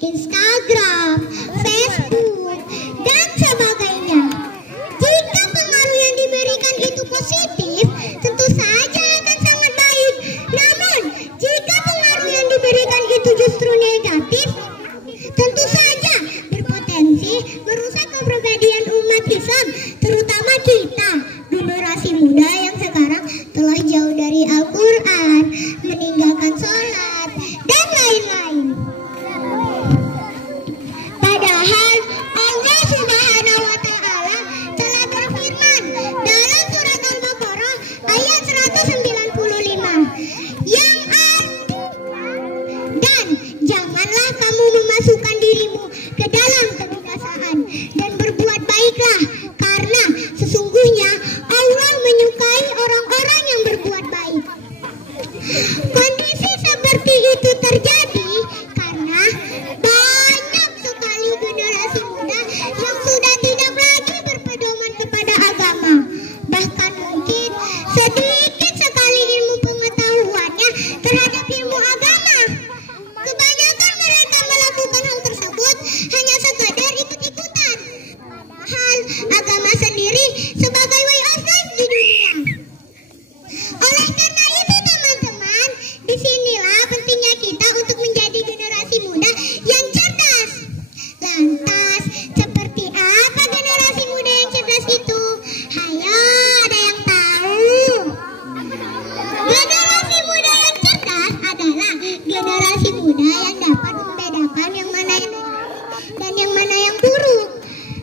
Instagram, Facebook, dan sebagainya. Jika pengaruh yang diberikan itu positif, tentu saja akan sangat baik. Namun, jika pengaruh yang diberikan itu justru negatif, tentu saja berpotensi merusak kepribadian umat Islam, terutama kita, generasi muda yang sekarang telah jauh dari Al-Quran, meninggalkan sholat, dan lain-lain. Padahal Allah Subhanahu wa Ta'ala telah berfirman dalam surat Al-Baqarah ayat 195 yang dan janganlah kamu memasukkan dirimu ke dalam kebinasaan dan berbuat baiklah, karena sesungguhnya Allah menyukai orang-orang yang berbuat baik. Kondisi seperti itu terjadi karena banyak sekali generasi muda yang sudah tidak lagi berpedoman kepada agama. Bahkan mungkin sedikit sekali ilmu pengetahuannya terhadap ilmu agama. Kebanyakan mereka melakukan hal tersebut hanya sekadar ikut-ikutan. Padahal agama sendiri sebagai way of life di dunia. Oleh karena itu teman-teman, disinilah pentingnya kita untuk menjadi generasi muda yang cerdas. Lantas, seperti apa generasi muda yang cerdas itu? Hayo, ada yang tahu? Generasi muda yang cerdas adalah generasi muda yang dapat membedakan yang mana yang baik dan yang mana yang buruk.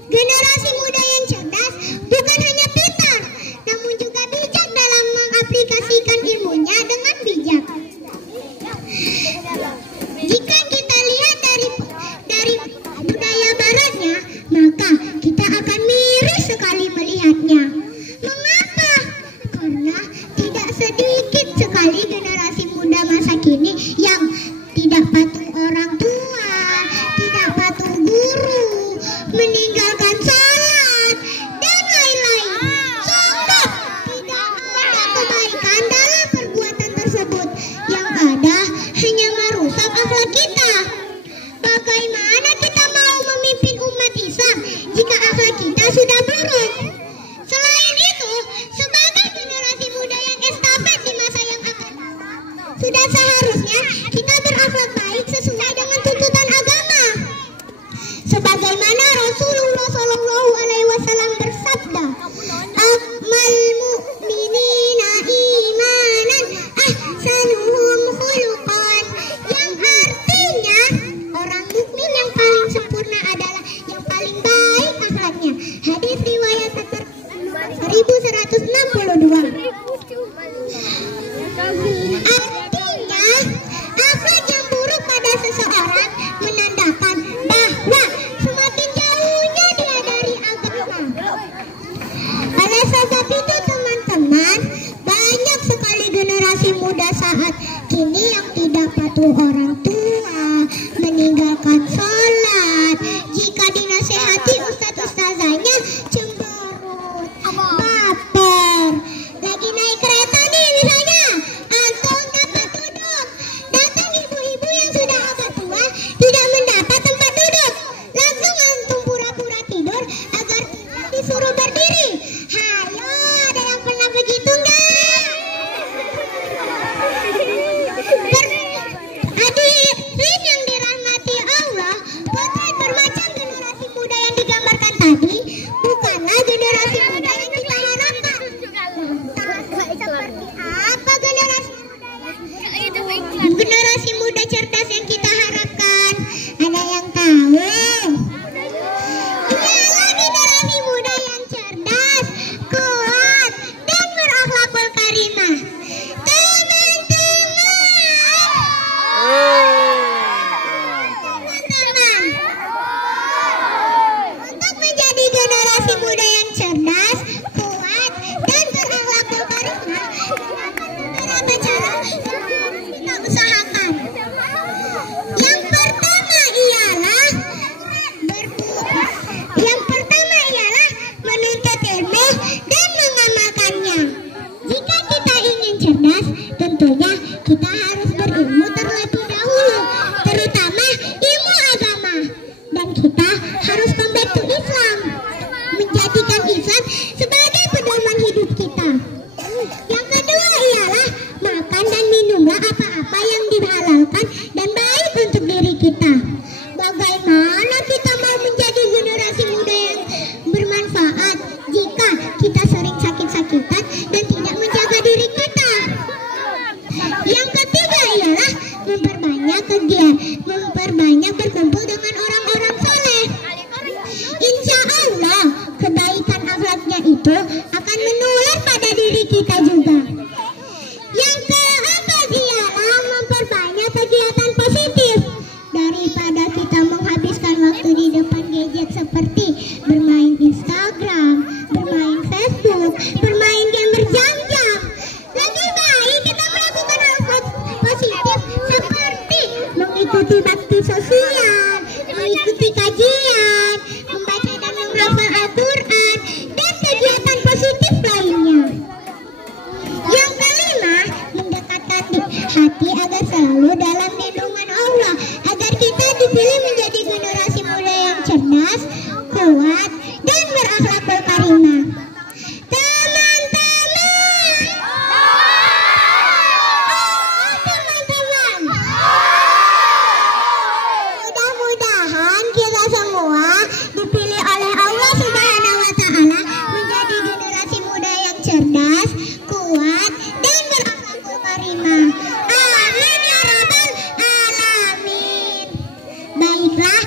Generasi muda yang cerdas bukan hanya pintar, namun juga bijak dalam mengaplikasikan ilmunya dengan bijak. Jika kita lihat dari budaya baratnya, maka kita akan miris sekali melihatnya. Mengapa? Karena tidak sedikit sekali generasi muda masa kini yang tidak patuh orang tua, tidak patuh guru, meninggalkan sholat, dan lain-lain. Sungguh tidak ada kebaikan dalam perbuatan tersebut. Yang ada hanya merusak akhlak kita. Bagaimana kita mau memimpin umat Islam jika akhlak kita sudah buruk? Selain itu, sebagai generasi muda yang estafet di masa yang akan datang, sudah seharusnya kita berakhlak baik sesuai dengan tuntutan agama. Sebagaimana Rasulullah Shallallahu Alaihi Wasallam bersabda, "Akmal mu'minina imanan ahsanuhum khuluqan," yang artinya orang mukmin yang paling sempurna adalah yang paling baik akhlaknya. Hadis riwayat 1162. Artinya, akhlak yang buruk pada seseorang menandakan bahwa semakin jauhnya dia dari agama. Oleh sebab itu teman-teman, banyak sekali generasi muda saat kini yang tidak patuh orang tua, meninggalkan sholat. Jika dinasehati ustadz-ustazahnya cemberut, baper. Lagi naik kereta nih misalnya, antum dapat duduk, datang ibu-ibu yang sudah agak tua tidak mendapat tempat duduk, langsung antum pura-pura tidur agar tidak disuruh berdiri. Hayo, ada yang pernah begitu enggak? Adik memperbanyak berkumpul dengan orang-orang soleh. Insya Allah, kebaikan akhlaknya itu akan menular pada diri kita juga. Yang keempat ialah memperbanyak kegiatan positif. Daripada kita menghabiskan waktu di depan gadget seperti bermain Instagram, bermain Facebook, bermain game berjam-jam, lebih baik kita melakukan hal positif seperti mengikuti bakti sosial, mengikuti kajian, membaca dan menghafal Al-Quran, dan kegiatan positif lainnya. Yang kelima, mendekatkan hati agar selalu dalam lindungan Allah, agar kita dipilih menjadi generasi muda yang cerdas, kuat, dan berakhlakul karimah. Teman-teman, mudah-mudahan kita semua dipilih oleh Allah Subhanahu wa Ta'ala menjadi generasi muda yang cerdas, kuat, dan berakhlakul karimah. Amin ya rabbal alamin. Baiklah,